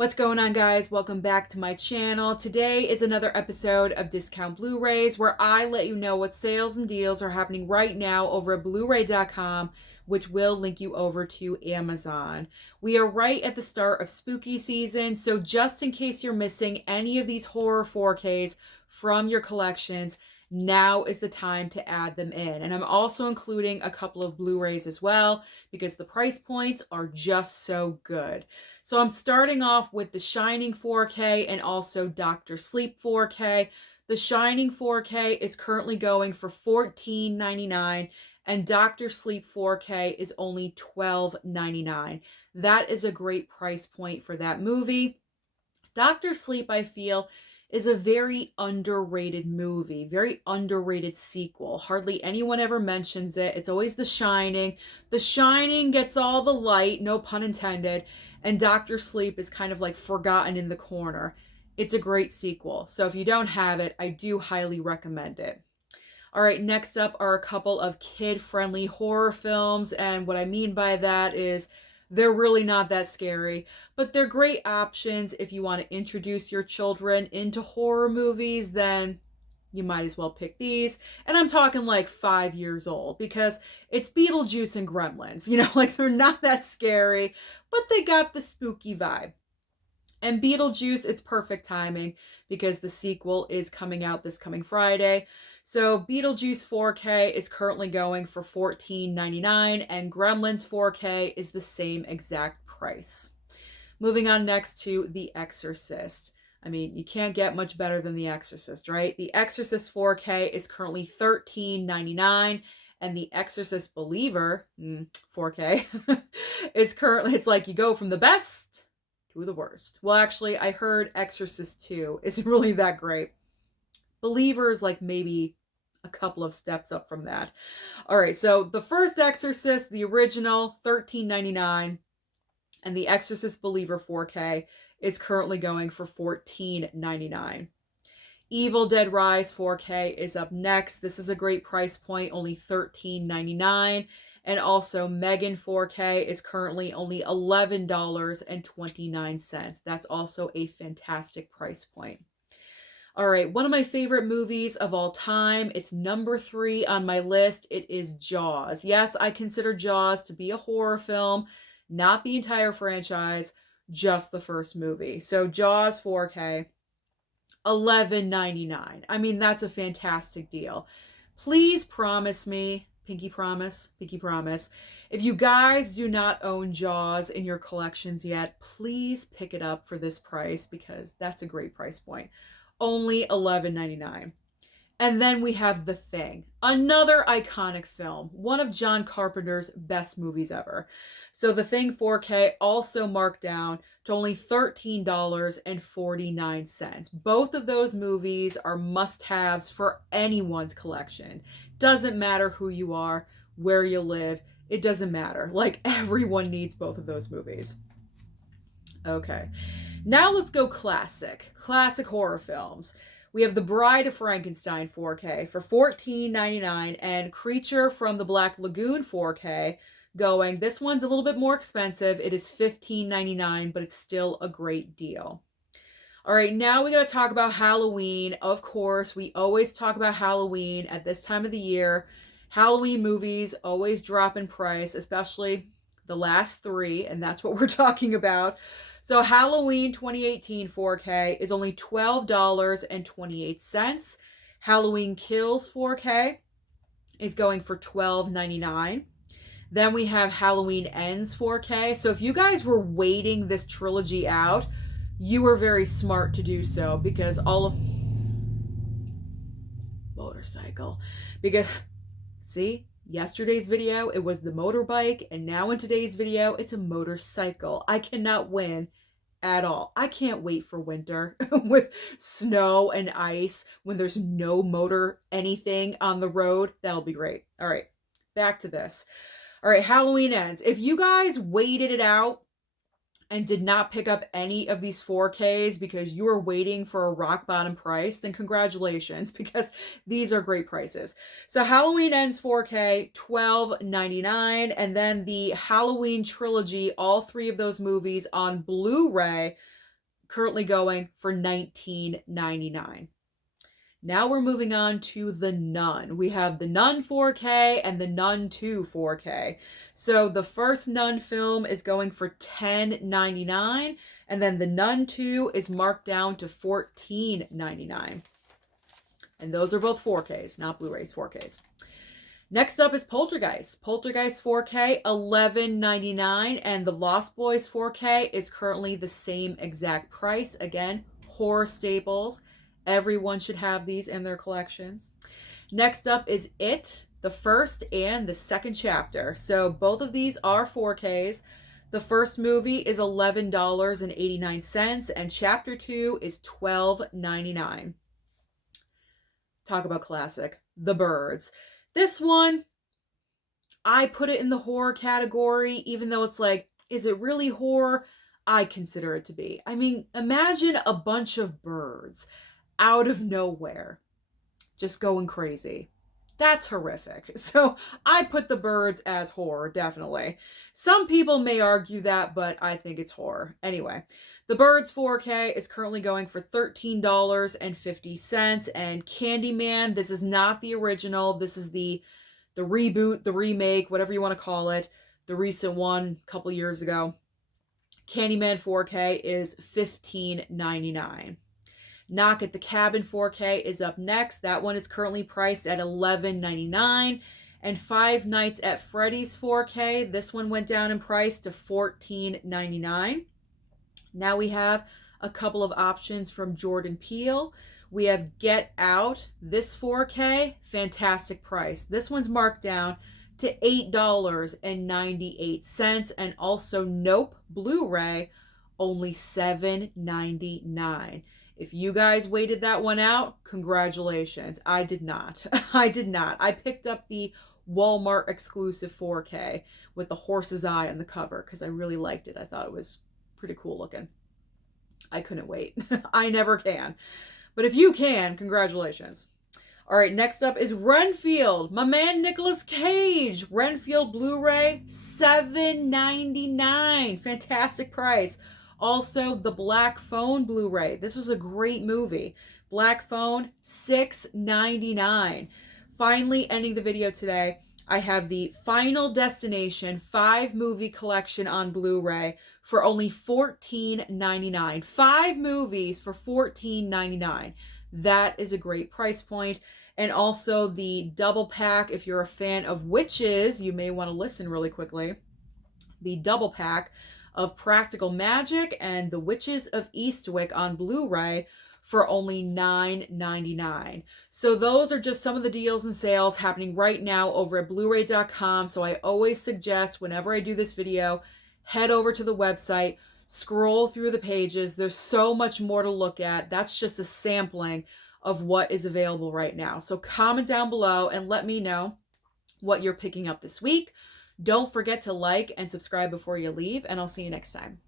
What's going on, guys? Welcome back to my channel. Today is another episode of Discount Blu-rays where I let you know what sales and deals are happening right now over at blu-ray.com, which will link you over to Amazon. We are right at the start of spooky season, so just in case you're missing any of these horror 4Ks from your collections, now is the time to add them in. And I'm also including a couple of Blu-rays as well because the price points are just so good. So I'm starting off with The Shining 4K and also Dr. Sleep 4K. The Shining 4K is currently going for $14.99 and Dr. Sleep 4K is only $12.99. That is a great price point for that movie. Dr. Sleep, I feel, is a very underrated movie, very underrated sequel. Hardly anyone ever mentions it. It's always The Shining. The Shining gets all the light, no pun intended, and Dr. Sleep is kind of like forgotten in the corner. It's a great sequel. So if you don't have it, I do highly recommend it. All right, next up are a couple of kid-friendly horror films, and what I mean by that is they're really not that scary, but they're great options if you want to introduce your children into horror movies, then you might as well pick these. And I'm talking like 5 years old because it's Beetlejuice and Gremlins. Like they're not that scary, but they got the spooky vibe. And Beetlejuice, it's perfect timing because the sequel is coming out this coming Friday. So Beetlejuice 4K is currently going for $14.99 and Gremlins 4K is the same exact price. Moving on next to The Exorcist. I mean, you can't get much better than The Exorcist, right? The Exorcist 4K is currently $13.99 and The Exorcist Believer 4K is currently, it's like you go from the best to the worst. Well, actually, I heard Exorcist 2 isn't really that great. Believer is like maybe a couple of steps up from that. All right, so the first Exorcist, the original, $13.99, and the Exorcist Believer 4K is currently going for $14.99. Evil Dead Rise 4K is up next. This is a great price point, only $13.99. And also Megan 4K is currently only $11.29. That's also a fantastic price point. All right, one of my favorite movies of all time. It's number 3 on my list. It is Jaws. Yes, I consider Jaws to be a horror film, not the entire franchise, just the first movie. So Jaws 4K, $11.99. I mean, that's a fantastic deal. Please promise me, pinky promise, if you guys do not own Jaws in your collections yet, please pick it up for this price because that's a great price point. Only $11.99. And then we have The Thing, another iconic film, one of John Carpenter's best movies ever. So The Thing 4K also marked down to only $13.49. Both of those movies are must-haves for anyone's collection. Doesn't matter who you are, where you live, it doesn't matter. Like, everyone needs both of those movies. Okay, now let's go classic horror films. We have The Bride of Frankenstein 4K for $14.99 and Creature from the Black Lagoon 4K going. This one's a little bit more expensive. It is $15.99, but it's still a great deal. All right, now we got to talk about Halloween. Of course, we always talk about Halloween at this time of the year. Halloween movies always drop in price, especially the last 3, and that's what we're talking about. So Halloween 2018 4K is only $12.28. Halloween Kills 4K is going for $12.99. Then we have Halloween Ends 4K. So if you guys were waiting this trilogy out, you were very smart to do so because all of motorcycle. Because see, yesterday's video, it was the motorbike, and now in today's video, it's a motorcycle. I cannot win at all. I can't wait for winter with snow and ice when there's no motor anything on the road. That'll be great. All right, back to this. All right, Halloween Ends. If you guys waited it out and did not pick up any of these 4Ks because you were waiting for a rock bottom price, then congratulations, because these are great prices. So Halloween Ends 4K, $12.99, and then the Halloween trilogy, all 3 of those movies on Blu-ray, currently going for $19.99. Now we're moving on to The Nun. We have The Nun 4K and The Nun 2 4K. So the first Nun film is going for $10.99, and then The Nun 2 is marked down to $14.99. And those are both 4Ks, not Blu-rays, 4Ks. Next up is Poltergeist. Poltergeist 4K, $11.99, and The Lost Boys 4K is currently the same exact price. Again, horror staples. Everyone should have these in their collections. Next up is It, the first and the second chapter. So both of these are 4Ks. The first movie is $11.89, and chapter 2 is $12.99. Talk about classic. The Birds. This one, I put it in the horror category, even though it's like, is it really horror? I consider it to be. I mean, imagine a bunch of birds out of nowhere just going crazy. That's horrific. So I put The Birds as horror, definitely. Some people may argue that, but I think it's horror. Anyway, The Birds 4K is currently going for $13.50. And Candyman, this is not the original. This is the reboot, the remake, whatever you want to call it. The recent one a couple years ago. Candyman 4K is $15.99. Knock at the Cabin 4K is up next. That one is currently priced at $11.99. And Five Nights at Freddy's 4K, this one went down in price to $14.99. Now we have a couple of options from Jordan Peele. We have Get Out, this 4K, fantastic price. This one's marked down to $8.98. And also Nope Blu-ray, only $7.99. If you guys waited that one out, congratulations. I did not. I did not. I picked up the Walmart exclusive 4K with the horse's eye on the cover because I really liked it. I thought it was pretty cool looking. I couldn't wait. I never can. But if you can, congratulations. All right, next up is Renfield. My man Nicolas Cage. Renfield Blu-ray, $7.99. Fantastic price. Also, the Black Phone Blu-ray. This was a great movie. Black Phone, $6.99. Finally, ending the video today, I have the Final Destination 5-movie collection on Blu-ray for only $14.99. 5 movies for $14.99. That is a great price point. And also the double pack, if you're a fan of witches, you may want to listen really quickly. The double pack of Practical Magic and The Witches of Eastwick on Blu-ray for only $9.99. So those are just some of the deals and sales happening right now over at blu-ray.com. So I always suggest whenever I do this video, head over to the website, scroll through the pages. There's so much more to look at. That's just a sampling of what is available right now. So comment down below and let me know what you're picking up this week. Don't forget to like and subscribe before you leave, and I'll see you next time.